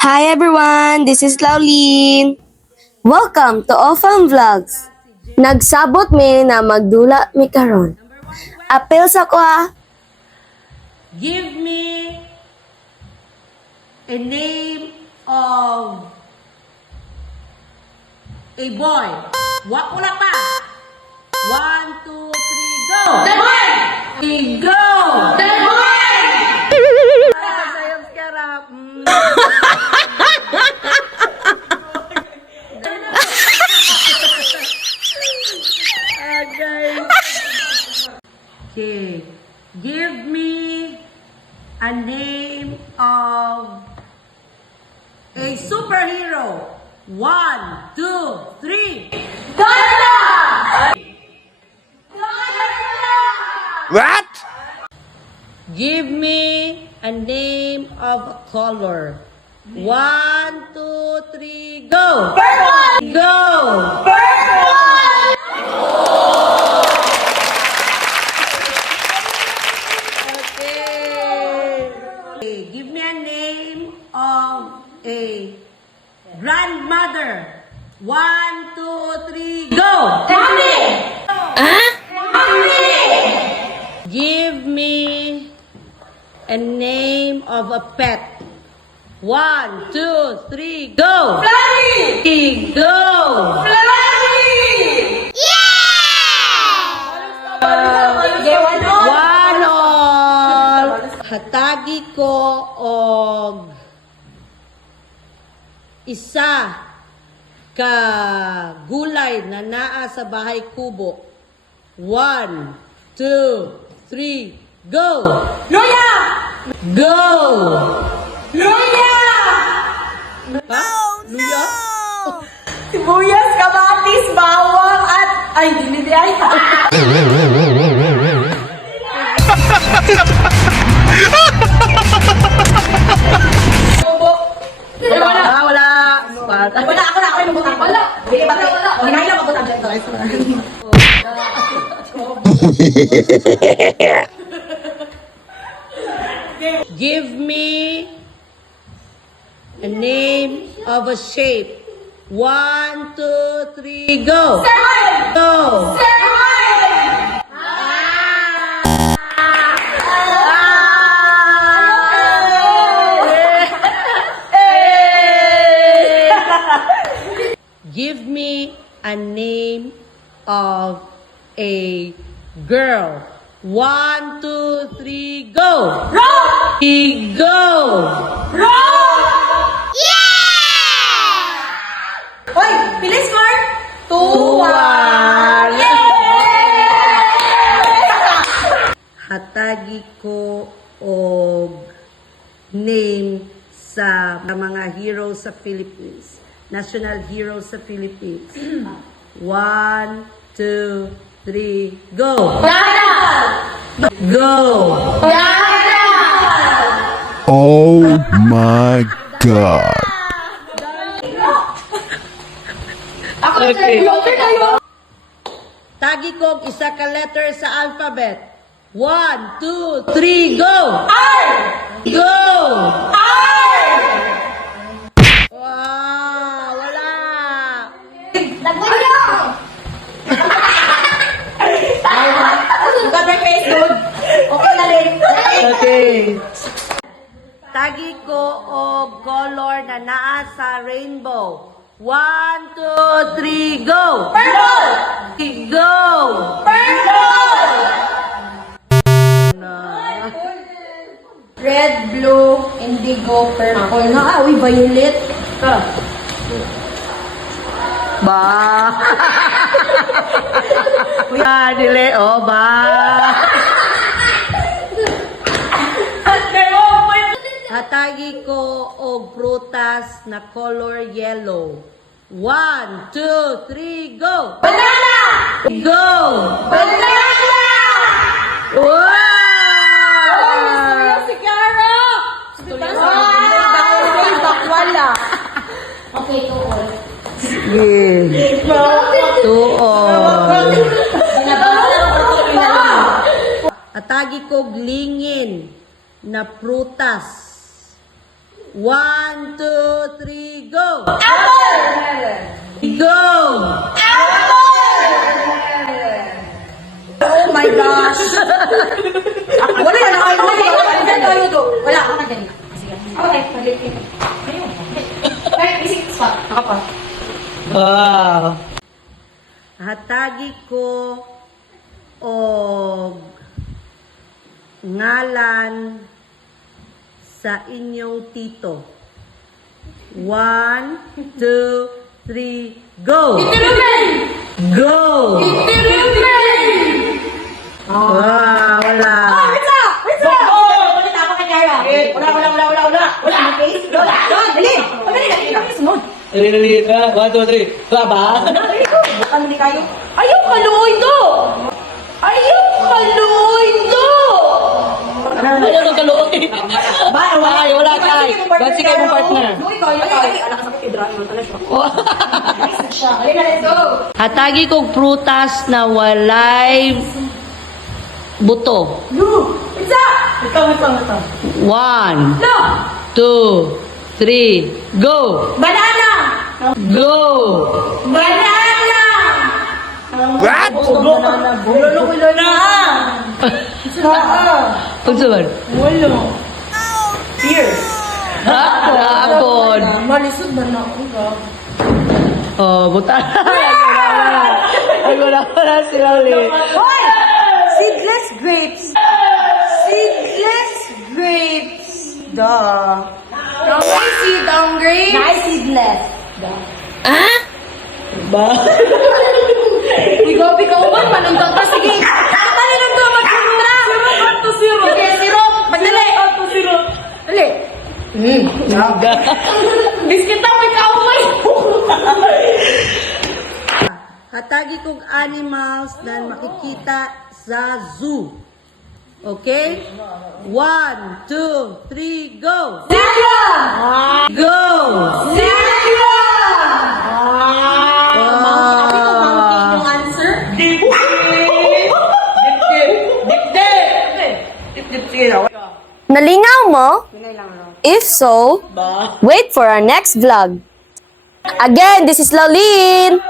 Hi everyone, this is Laulin. Welcome to Ofam Vlogs. Nagsabot mi na magdula mi karon. Apil sa ko ha. Give me a name of a boy. Wala pa. 1, 2, 3, go! Deboy! Go! Deboy! Sayang sekarang. Okay. Give me a name of a superhero. 1, 2, 3. What? Give me a name of a color. 1, 2, 3, go! Purple! Go! Okay. Give me a name of a grandmother. 1, 2, 3, go! Mommy! Give me a name of a pet. 1, 2, 3, go! Fluffy! Go! Fluffy! One all. Hatagi ko og isa ka gulay na naa sa bahay kubo. 1, 2, 3, go! Luya! Go! Luya! Ha? Luya? Sibuyas, kamatis, bawang, at... Ay, hindi ay. Wala. Wala, ako yung butang. Wala. Hindi, bakit? Hinahin lang ako butang dyan. Give me a name of a shape. 1, 2, 3, go! Go! Give me a name of a girl. 1, 2, 3, go! Rock! Go! Rock! Hoy, pili score? 2-1. Hatagi ko og name sa mga heroes sa Philippines. National heroes sa Philippines. 1, 2, 3, go! Go! Oh my God. Okay. Tagi ko og isa ka letter sa alphabet. 1, 2, 3, go! R! Go! R! Wow, wala. Nagbuyo! You got my face, dude. Okay, dali. Okay. Tagi ko og color na naa sa rainbow. 1, 2, 3, go! Purple! Go! Purple! Red, blue, indigo, purple. Uy, violet. Ba! Dili, oh, ba! Hatagi ko og prutas na color yellow. 1, 2, 3, go! Banana! Go! Banana! Wow! Sigaro! Bakwala. Okay, to all. Yeah. To all. Atagi ko lingin na prutas. 1, 2, 3, go! Go! Oh my gosh! Wala na kayo. Wala ako na ganito. Sige. Okay, balik yun. Ay, isip spot. Ako pa. Hatagi ko og ngalan sa inyong tito. 1, 2, 3, go! Go! Wow, wala. Wait up! Balik ako kay Kara. Wala. Wala, okay? Wala. Dali! Pabili ka. Ikaw yung sunod. Dali. 1, 2, 3. Baba. Bukan mo ni kayo. Ayaw kaluoy to! Wala nang kaluoy. Ay, wala kay. Ba't sige mong partner? Luoy kayo. Anak ka sa katedral. Nice siya. Halika, let's go! Hatagi kong prutas na walay buto. No! What's up? Ito. 1, No! 2, 3, go! Banana! Go! Banana! What? Ulo na! Unsa man? Fierce. Ha? Dragon. Malisod ba na ako ga? Oh, buta. Ay, wala sila ulit. Hoy! Seedless grapes. Duh. May seed ang grapes. Nice seedless. Ba? Bigaw man, manundag ka. Sige. Dali lang to, mag-zero na. Sige, zero. Magdali. Dali. Biskit ang may kaumay. Hatagi kong animals na makikita sa zoo. Okay? 1, 2, 3, go! Zebra! Go! Zebra! Wow! Yung answer? Nalingaw mo? If so, wait for our next vlog. Again, this is Laulin.